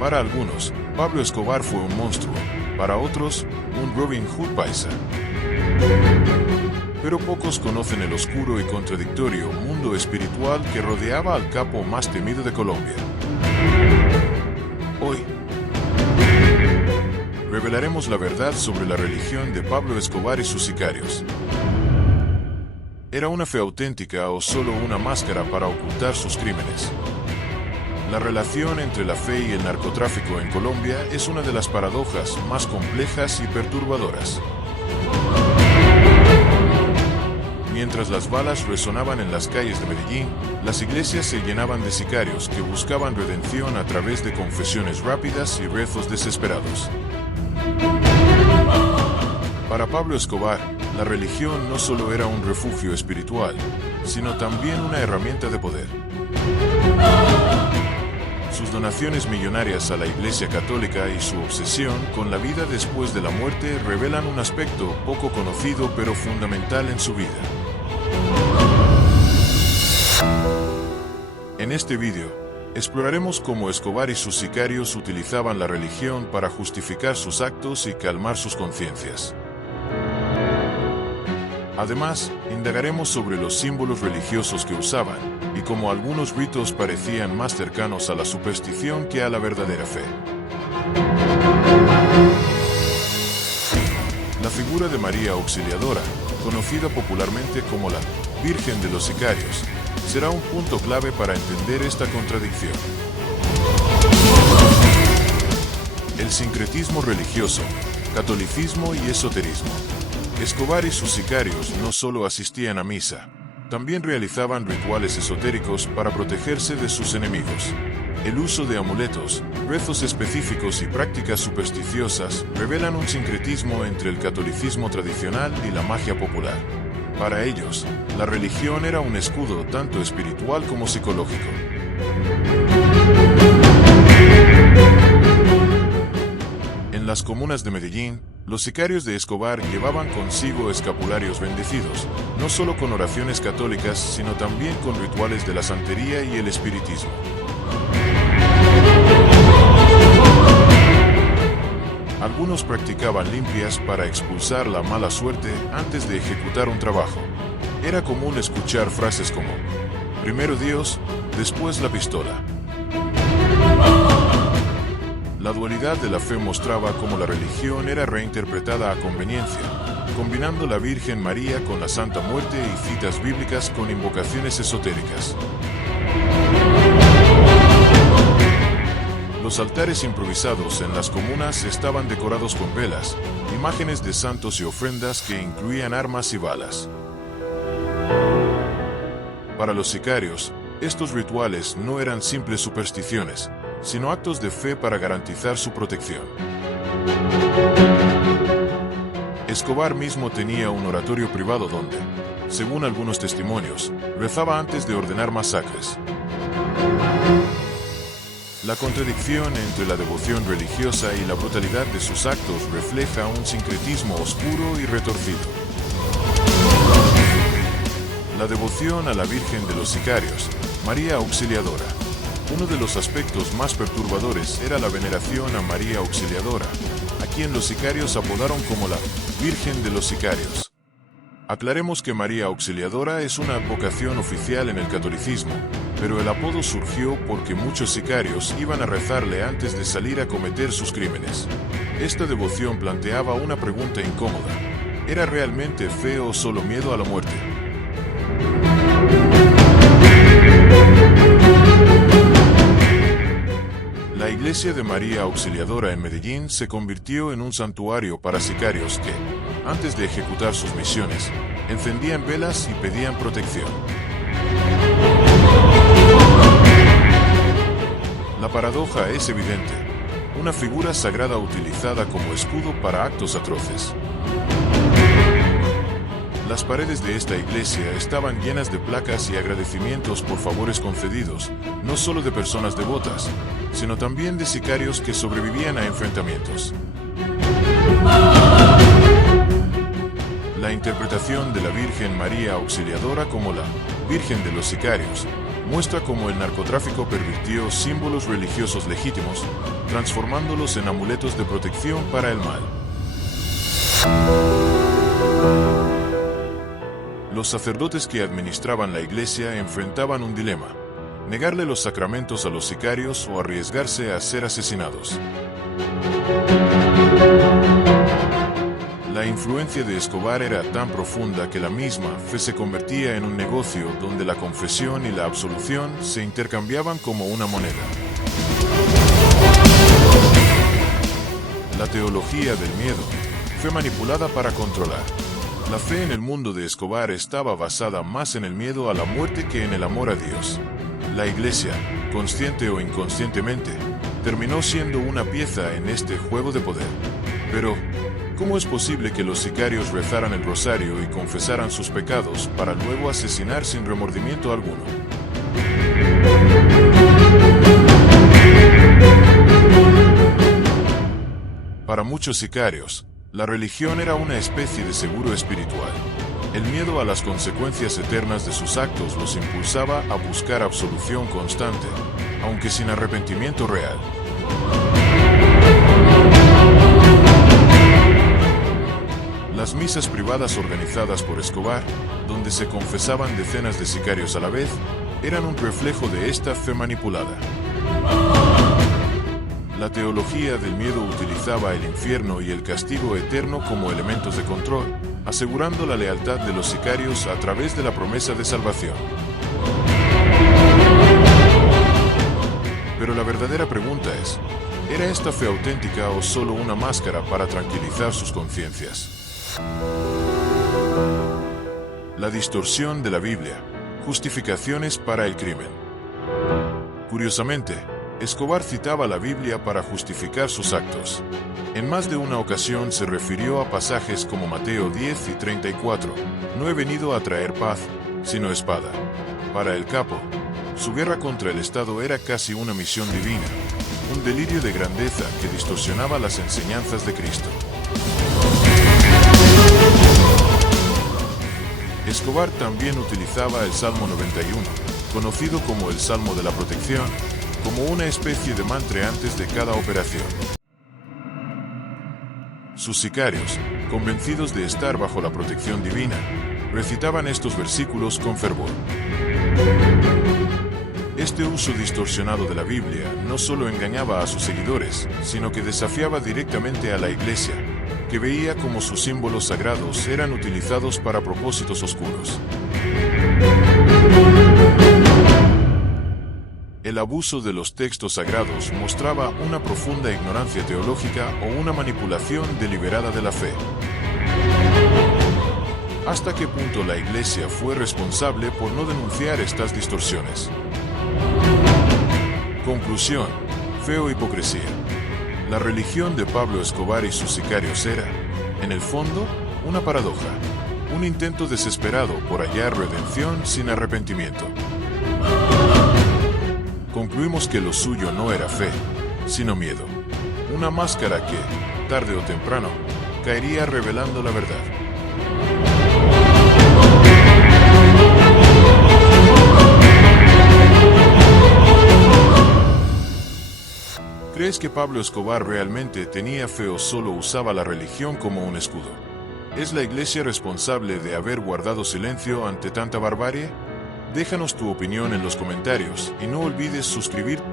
Para algunos, Pablo Escobar fue un monstruo, para otros, un Robin Hood paisa. Pero pocos conocen el oscuro y contradictorio mundo espiritual que rodeaba al capo más temido de Colombia. Hoy, revelaremos la verdad sobre la religión de Pablo Escobar y sus sicarios. ¿Era una fe auténtica o solo una máscara para ocultar sus crímenes? La relación entre la fe y el narcotráfico en Colombia es una de las paradojas más complejas y perturbadoras. Mientras las balas resonaban en las calles de Medellín, las iglesias se llenaban de sicarios que buscaban redención a través de confesiones rápidas y rezos desesperados. Para Pablo Escobar, la religión no solo era un refugio espiritual, sino también una herramienta de poder. Sus donaciones millonarias a la Iglesia Católica y su obsesión con la vida después de la muerte revelan un aspecto poco conocido pero fundamental en su vida. En este video, exploraremos cómo Escobar y sus sicarios utilizaban la religión para justificar sus actos y calmar sus conciencias. Además, indagaremos sobre los símbolos religiosos que usaban y cómo algunos ritos parecían más cercanos a la superstición que a la verdadera fe. La figura de María Auxiliadora, conocida popularmente como la Virgen de los Sicarios, será un punto clave para entender esta contradicción. El sincretismo religioso, catolicismo y esoterismo. Escobar y sus sicarios no solo asistían a misa, también realizaban rituales esotéricos para protegerse de sus enemigos. El uso de amuletos, rezos específicos y prácticas supersticiosas revelan un sincretismo entre el catolicismo tradicional y la magia popular. Para ellos, la religión era un escudo tanto espiritual como psicológico. En las comunas de Medellín, los sicarios de Escobar llevaban consigo escapularios bendecidos, no solo con oraciones católicas, sino también con rituales de la santería y el espiritismo. Algunos practicaban limpias para expulsar la mala suerte antes de ejecutar un trabajo. Era común escuchar frases como: primero Dios, después la pistola. La dualidad de la fe mostraba cómo la religión era reinterpretada a conveniencia, combinando la Virgen María con la Santa Muerte y citas bíblicas con invocaciones esotéricas. Los altares improvisados en las comunas estaban decorados con velas, imágenes de santos y ofrendas que incluían armas y balas. Para los sicarios, estos rituales no eran simples supersticiones, sino actos de fe para garantizar su protección. Escobar mismo tenía un oratorio privado donde, según algunos testimonios, rezaba antes de ordenar masacres. La contradicción entre la devoción religiosa y la brutalidad de sus actos refleja un sincretismo oscuro y retorcido. La devoción a la Virgen de los Sicarios, María Auxiliadora. Uno de los aspectos más perturbadores era la veneración a María Auxiliadora, a quien los sicarios apodaron como la Virgen de los Sicarios. Aclaremos que María Auxiliadora es una advocación oficial en el catolicismo, pero el apodo surgió porque muchos sicarios iban a rezarle antes de salir a cometer sus crímenes. Esta devoción planteaba una pregunta incómoda: ¿era realmente fe o solo miedo a la muerte? La iglesia de María Auxiliadora en Medellín se convirtió en un santuario para sicarios que, antes de ejecutar sus misiones, encendían velas y pedían protección. La paradoja es evidente: una figura sagrada utilizada como escudo para actos atroces. Las paredes de esta iglesia estaban llenas de placas y agradecimientos por favores concedidos, no solo de personas devotas, sino también de sicarios que sobrevivían a enfrentamientos. La interpretación de la Virgen María Auxiliadora como la Virgen de los Sicarios muestra cómo el narcotráfico pervirtió símbolos religiosos legítimos, transformándolos en amuletos de protección para el mal. Los sacerdotes que administraban la iglesia enfrentaban un dilema: negarle los sacramentos a los sicarios o arriesgarse a ser asesinados. La influencia de Escobar era tan profunda que la misma fe se convertía en un negocio donde la confesión y la absolución se intercambiaban como una moneda. La teología del miedo fue manipulada para controlar. La fe en el mundo de Escobar estaba basada más en el miedo a la muerte que en el amor a Dios. La iglesia, consciente o inconscientemente, terminó siendo una pieza en este juego de poder. Pero, ¿cómo es posible que los sicarios rezaran el rosario y confesaran sus pecados para luego asesinar sin remordimiento alguno? Para muchos sicarios, la religión era una especie de seguro espiritual. El miedo a las consecuencias eternas de sus actos los impulsaba a buscar absolución constante, aunque sin arrepentimiento real. Las misas privadas organizadas por Escobar, donde se confesaban decenas de sicarios a la vez, eran un reflejo de esta fe manipulada. La teología del miedo utilizaba el infierno y el castigo eterno como elementos de control, asegurando la lealtad de los sicarios a través de la promesa de salvación. Pero la verdadera pregunta es, ¿era esta fe auténtica o solo una máscara para tranquilizar sus conciencias? La distorsión de la Biblia. Justificaciones para el crimen. Curiosamente, Escobar citaba la Biblia para justificar sus actos. En más de una ocasión se refirió a pasajes como Mateo 10 y 34, «No he venido a traer paz, sino espada». Para el capo, su guerra contra el Estado era casi una misión divina, un delirio de grandeza que distorsionaba las enseñanzas de Cristo. Escobar también utilizaba el Salmo 91, conocido como el Salmo de la Protección, como una especie de mantra antes de cada operación. Sus sicarios, convencidos de estar bajo la protección divina, recitaban estos versículos con fervor. Este uso distorsionado de la Biblia no solo engañaba a sus seguidores, sino que desafiaba directamente a la Iglesia, que veía cómo sus símbolos sagrados eran utilizados para propósitos oscuros. El abuso de los textos sagrados mostraba una profunda ignorancia teológica o una manipulación deliberada de la fe. ¿Hasta qué punto la Iglesia fue responsable por no denunciar estas distorsiones? Conclusión: fe o hipocresía. La religión de Pablo Escobar y sus sicarios era, en el fondo, una paradoja, un intento desesperado por hallar redención sin arrepentimiento. Concluimos que lo suyo no era fe, sino miedo, una máscara que, tarde o temprano, caería revelando la verdad. ¿Crees que Pablo Escobar realmente tenía fe o solo usaba la religión como un escudo? ¿Es la Iglesia responsable de haber guardado silencio ante tanta barbarie? Déjanos tu opinión en los comentarios y no olvides suscribirte.